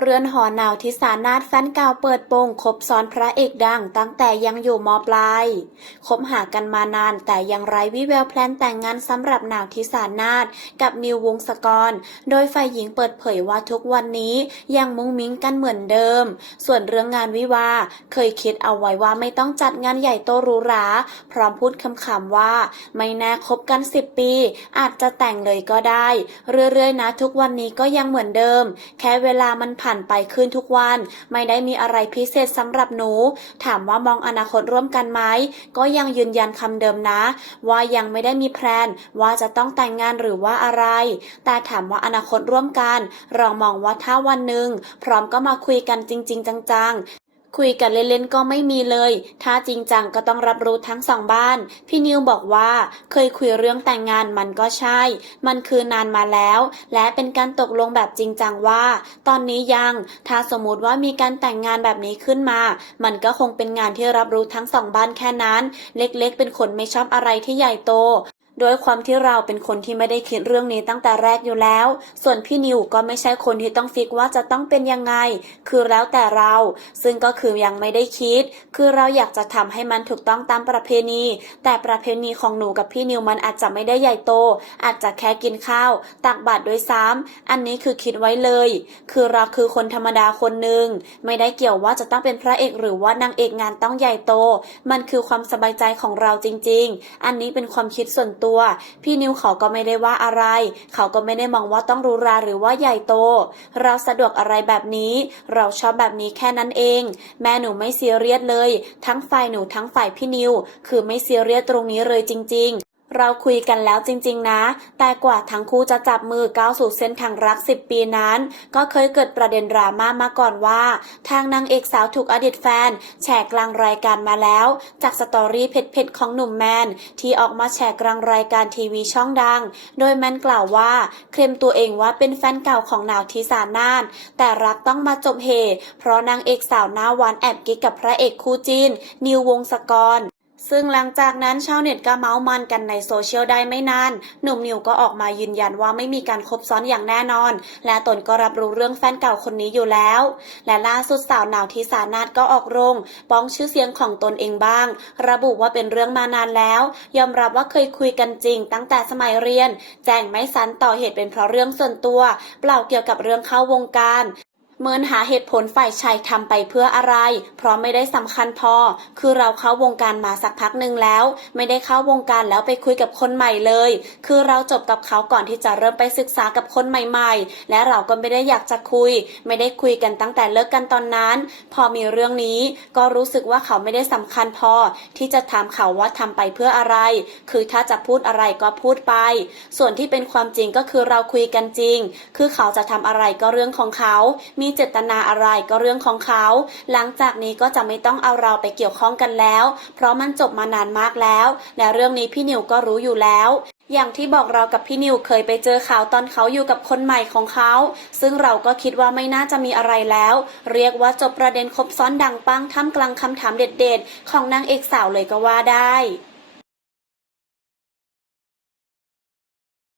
เรือนหอหนาวทิสานาถแฟนเก่าเปิดโปงคบซ้อนพระเอกดังตั้งแต่ยังอยู่มปลาย คบหากันมานานแต่ยังไร้วิแววแพลนแต่งงานสำหรับหนาวทิสานาถกับนิววงศกร โดยฝ่ายหญิงเปิดเผยว่าทุกวันนี้ยังมุ้งมิ้งกันเหมือนเดิม ส่วนเรื่องงานวิวาเคยคิดเอาไว้ว่าไม่ต้องจัดงานใหญ่โตหรูหรา พร้อมพูดคำๆว่า ไม่แน่คบกันสิบปี อาจจะแต่งเลยก็ได้ เรื่อยๆนะ ทุกวันนี้ก็ยังเหมือนเดิม แค่เวลามันผ่าน่านไปขึ้นทุกวัน ไม่ได้มีอะไรพิเศษสำหรับหนู ถามว่ามองอนาคตร่วมกันไหมก็ยังยืนยันคำเดิมนะ ว่ายังไม่ได้มีแพลนว่าจะต้องแต่งงานหรือว่าอะไร แต่ถามว่าอนาคตร่วมกัน เรามองว่าถ้าวันหนึ่งพร้อมก็มาคุยกันจริง ๆ จังๆ คุยกันเล่นๆก็ไม่มีเลย ถ้าจริงจังก็ต้องรับรู้ทั้งสองบ้าน พี่นิวบอกว่าเคยคุยเรื่องแต่งงานมันก็ใช่ มันคือนานมาแล้ว และเป็นการตกลงแบบจริงจังว่า ตอนนี้ยัง ถ้าสมมติว่ามีการแต่งงานแบบนี้ขึ้นมา มันก็คงเป็นงานที่รับรู้ทั้งสองบ้านแค่นั้น เล็กๆ เป็นคนไม่ชอบอะไรที่ใหญ่โต ด้วยความที่เราเป็นคนที่ไม่ได้คิดเรื่องนี้ตั้งแต่แรกอยู่แล้ว ส่วนพี่นิวก็ไม่ใช่คนที่ต้องฟิกว่าจะต้องเป็นยังไง คือแล้วแต่เรา ซึ่งก็คือยังไม่ได้คิด คือเราอยากจะทำให้มันถูกต้องตามประเพณี แต่ประเพณีของหนูกับพี่นิวมันอาจจะไม่ได้ใหญ่โต อาจจะแค่กินข้าว ตักบาตรด้วยซ้ำอันนี้คือคิดไว้เลย คือเราคือคนธรรมดาคนหนึ่งไม่ได้เกี่ยวว่าจะต้องเป็นพระเอกหรือว่านางเอกงานต้องใหญ่โต มันคือความสบายใจของเราจริง ๆ อันนี้เป็นความคิดส่วนตัวพี่นิวเขาก็ไม่ได้ว่าอะไร เขาก็ไม่ได้มองว่าต้องรูราหรือว่าใหญ่โต เราสะดวกอะไรแบบนี้ เราชอบแบบนี้แค่นั้นเอง แม่หนูไม่เซีเรียสเลย ทั้งฝ่ายหนูทั้งฝ่ายพี่นิว คือไม่เซีเรียสตรงนี้เลยจริง ๆ เราคุยกันแล้วจริง ๆ นะ แต่กว่าทั้งคู่จะจับมือก้าวสู่เส้นทางรัก 10 ปีนั้น ก็เคยเกิดประเด็นดราม่ามาก่อนว่า ทางนางเอกสาวถูกอดีตแฟนแฉกลางรายการมาแล้ว จากสตอรี่เผ็ดๆของหนุ่มแมน ที่ออกมาแฉกลางรายการทีวีช่องดัง โดยแมนกล่าวว่า เคลมตัวเองว่าเป็นแฟนเก่าของนาวทิสานาน แต่รักต้องมาจบเหเพราะนางเอกสาวหน้าหวานแอบกิ๊กกับพระเอกคู่จีนนิววงศกร ซึ่งหลังจากนั้นชาวเน็ตก็เมาส์มันกันในโซเชียลได้ไม่นาน หนุ่มนิวก็ออกมายืนยันว่าไม่มีการคบซ้อนอย่างแน่นอน และตนก็รับรู้เรื่องแฟนเก่าคนนี้อยู่แล้ว และล่าสุดสาวหนาวทิสานาทก็ออกโรงป้องชื่อเสียงของตนเองบ้าง ระบุว่าเป็นเรื่องมานานแล้ว ยอมรับว่าเคยคุยกันจริง ตั้งแต่สมัยเรียน แจ้งไม่สันต่อเหตุเป็นเพราะเรื่องส่วนตัว เปล่าเกี่ยวกับเรื่องเข้าวงการ เหมือนหาเหตุผลฝ่ายชายทำไปเพื่ออะไร เพราะไม่ได้สำคัญพอ คือเราเข้าวงการมาสักพักหนึ่งแล้ว ไม่ได้เข้าวงการแล้วไปคุยกับคนใหม่เลย คือเราจบกับเขาก่อนที่จะเริ่มไปศึกษากับคนใหม่ๆ และเราก็ไม่ได้อยากจะคุย ไม่ได้คุยกันตั้งแต่เลิกกันตอนนั้น พอมีเรื่องนี้ก็รู้สึกว่าเขาไม่ได้สำคัญพอ ที่จะถามเขาว่าทำไปเพื่ออะไร คือถ้าจะพูดอะไรก็พูดไป ส่วนที่เป็นความจริงก็คือเราคุยกันจริง คือเขาจะทำอะไรก็เรื่องของเขา มีมีเจตนาอะไรก็เรื่องของเขา หลังจากนี้ก็จะไม่ต้องเอาเราไปเกี่ยวข้องกันแล้ว เพราะมันจบมานานมากแล้ว และเรื่องนี้พี่นิวก็รู้อยู่แล้วอย่างที่บอกเรากับพี่นิวเคยไปเจอข่าวตอนเขาอยู่กับคนใหม่ของเขา ซึ่งเราก็คิดว่าไม่น่าจะมีอะไรแล้ว เรียกว่าจบประเด็นครบซ้อนดังปังท่ามกลางคำถามเด็ดๆ ของนางเอกสาวเลยก็ว่าได้